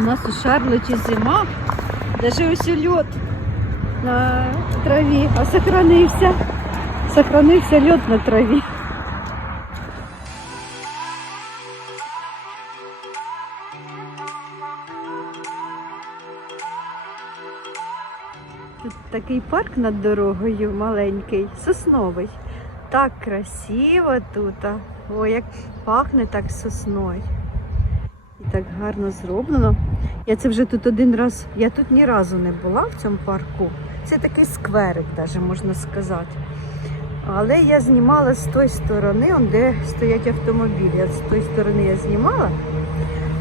У нас у Шарлоті зима, навіть ось льот на траві, а сохранився. Сохранився льот на траві. Тут такий парк над дорогою маленький, сосновий. Так красиво тут. Ой, як пахне так сосною. І так гарно зроблено. Я це вже тут один раз, я тут ні разу не була в цьому парку. Це такий скверик, навіть можна сказати. Але я знімала з тої сторони, де стоять автомобілі. От З тої сторони я знімала.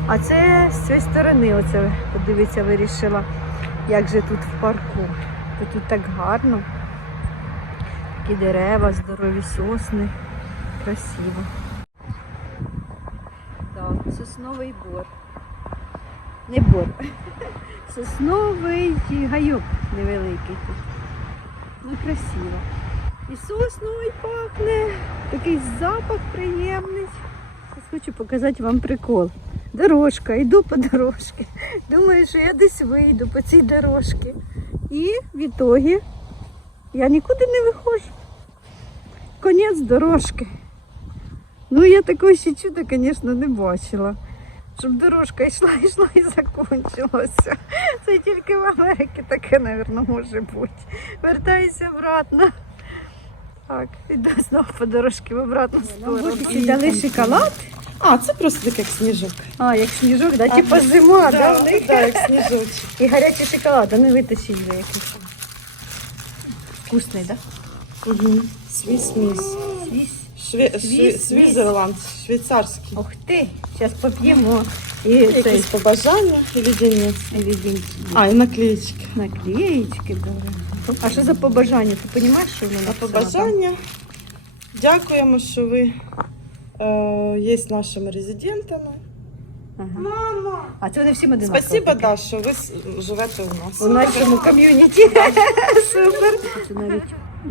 А це з цієї сторони, оце подивитися, вирішила, як же тут в парку. То тут так гарно. Такі дерева, здорові сосни. Красиво. Так, сосновий бор. Не бор. Сосновий гайок невеликий тут. Ну, красиво. І сосновий пахне. Такий запах приємний. Зараз хочу показати вам прикол. Дорожка, йду по дорожці. Думаю, що я десь вийду по цій дорожці. І в ітогі я нікуди не виходжу. Конець дорожки. Ну, я такого ще чуда, звісно, не бачила. Щоб дорожка йшла, йшла і закінчилася. Це тільки в Америці таке, мабуть, може бути. Вертаюся обратно. Так, іду знову по дорожці в обратну сторону. І дали шоколад. А, це просто так як сніжок. А, як сніжок, да? Типа зима, да, в них? да, як сніжочок. І гарячий шоколад, а не витащили якийсь. Вкусний, да? Угу. Свіс міс. Свіс. Свізерланд, швейцарський. Ух ти, зараз поп'ємо. І Якісь цей побажання і леденець. А, і наклеїчки. Наклеечки, добре. А що за побажання? Ти розумієш, що воно А побажання. Дякуємо, що ви е, є нашими резидентами. там? Ага. А це вони всім одинаково? Спасибо, да, що ви живете у нас. У нашому ком'юніті. Супер. Тут навіть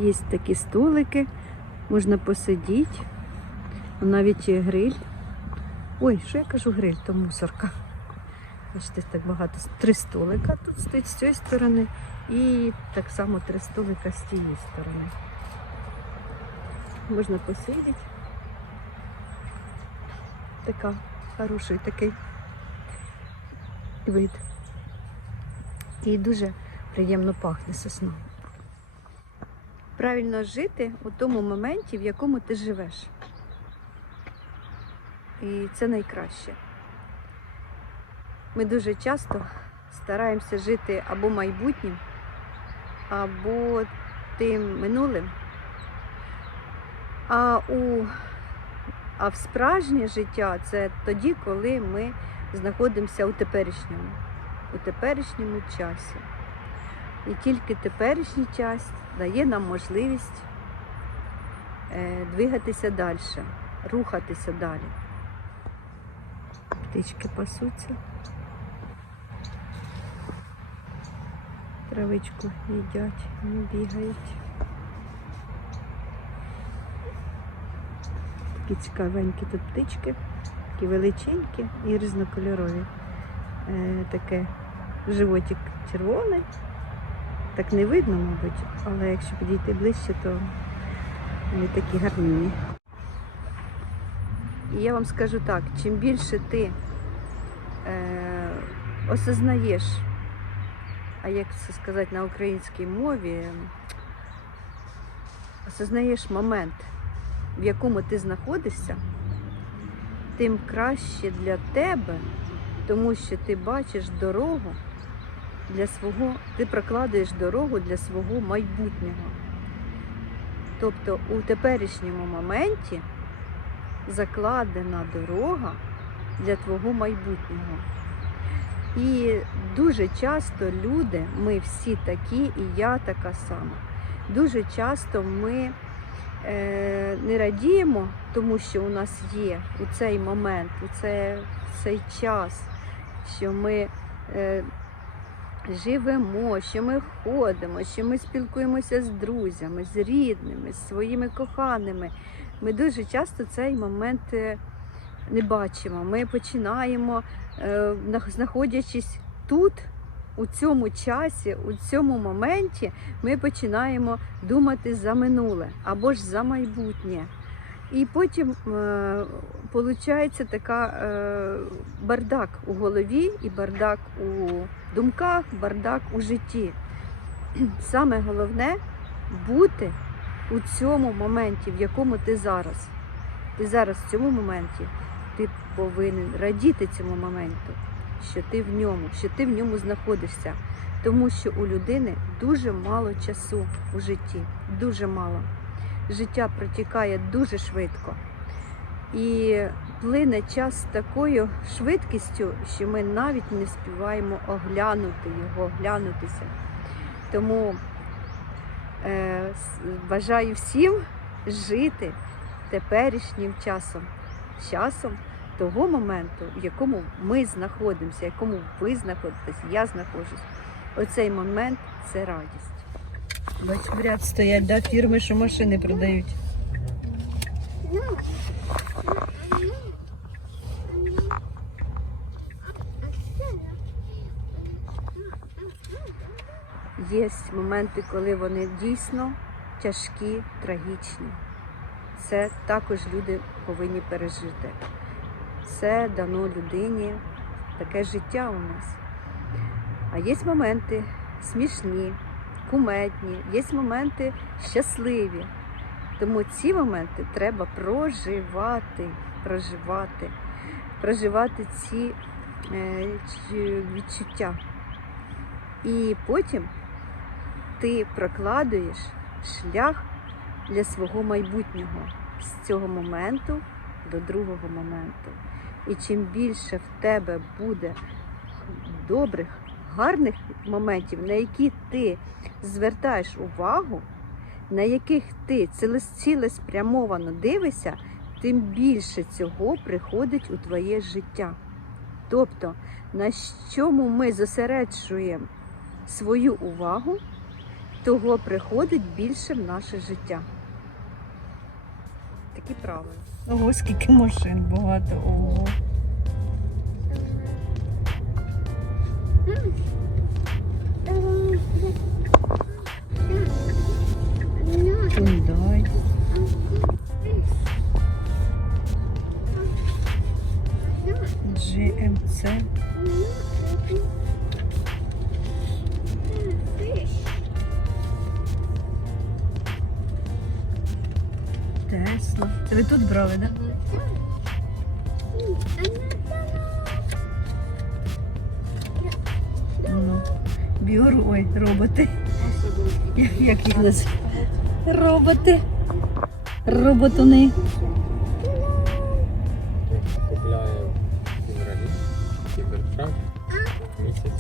є такі столики, можна посидіти. Навіть є гриль. Ой, що я кажу гриль, то мусорка. Бачите, так багато. Три столика тут стоїть з цієї сторони. І так само три столика з тієї сторони. Можна посидіти. Така хороший такий вид. І дуже приємно пахне сосна. Правильно жити у тому моменті, в якому ти живеш. І це найкраще. Ми дуже часто стараємося жити або майбутнім, або тим минулим. А, у, а в справжнє життя це тоді, коли ми знаходимося у теперішньому, у теперішньому часі. І тільки теперішній час дає нам можливість е, двигатися далі, рухатися далі. Птички пасуться. Травичку їдять, бігають. Такі цікавенькі тут птички, такі величенькі і різнокольорові. Е, таке животик червоний. Так не видно, мабуть, але якщо підійти ближче, то вони такі гарні. І я вам скажу так, чим більше ти е, осознаєш, а як це сказати на українській мові, осознаєш момент, в якому ти знаходишся, тим краще для тебе, тому що ти бачиш дорогу для свого, ти прокладаєш дорогу для свого майбутнього. Тобто у теперішньому моменті закладена дорога для твого майбутнього. І дуже часто люди, ми всі такі, і я така сама. Дуже часто ми е, не радіємо, тому що у нас є у цей момент, у цей, цей час, що ми е, живемо, що ми ходимо, що ми спілкуємося з друзями, з рідними, з своїми коханими. Ми дуже часто цей момент е, не бачимо. Ми починаємо, е, знаходячись тут, у цьому часі, у цьому моменті, ми починаємо думати за минуле або ж за майбутнє. І потім е, получається така е, бардак у голові і бардак у думках, бардак у житті. Саме головне бути у цьому моменті, в якому ти зараз. Ти зараз в цьому моменті ти повинен радіти цьому моменту, що ти в ньому, що ти в ньому знаходишся. Тому що у людини дуже мало часу у житті, дуже мало. Життя протікає дуже швидко. І плине час такою швидкістю, що ми навіть не співаємо оглянути його, оглянутися. Тому е, бажаю всім жити теперішнім часом, часом того моменту, в якому ми знаходимося, в якому ви знаходитесь, я знаходжусь. Оцей момент це радість. Бач, в ряд стоять да, фірми, що машини продають. Є моменти, коли вони дійсно тяжкі, трагічні. Це також люди повинні пережити. Це дано людині таке життя у нас. А є моменти смішні, кумедні, є моменти щасливі. Тому ці моменти треба проживати, проживати, проживати ці е, відчуття. І потім ти прокладуєш шлях для свого майбутнього з цього моменту до другого моменту. І чим більше в тебе буде добрих, гарних моментів, на які ти звертаєш увагу, на яких ти цілес- цілеспрямовано дивишся, тим більше цього приходить у твоє життя. Тобто, на чому ми зосереджуємо свою увагу, того приходить більше в наше життя. Такі правила. Ого, скільки машин багато. Ого. Тесла. Це тут брали, так? Да? Ну, Біору, роботи. Як, їх називають? Роботи. Роботуни. Купляє февралі. Місяць.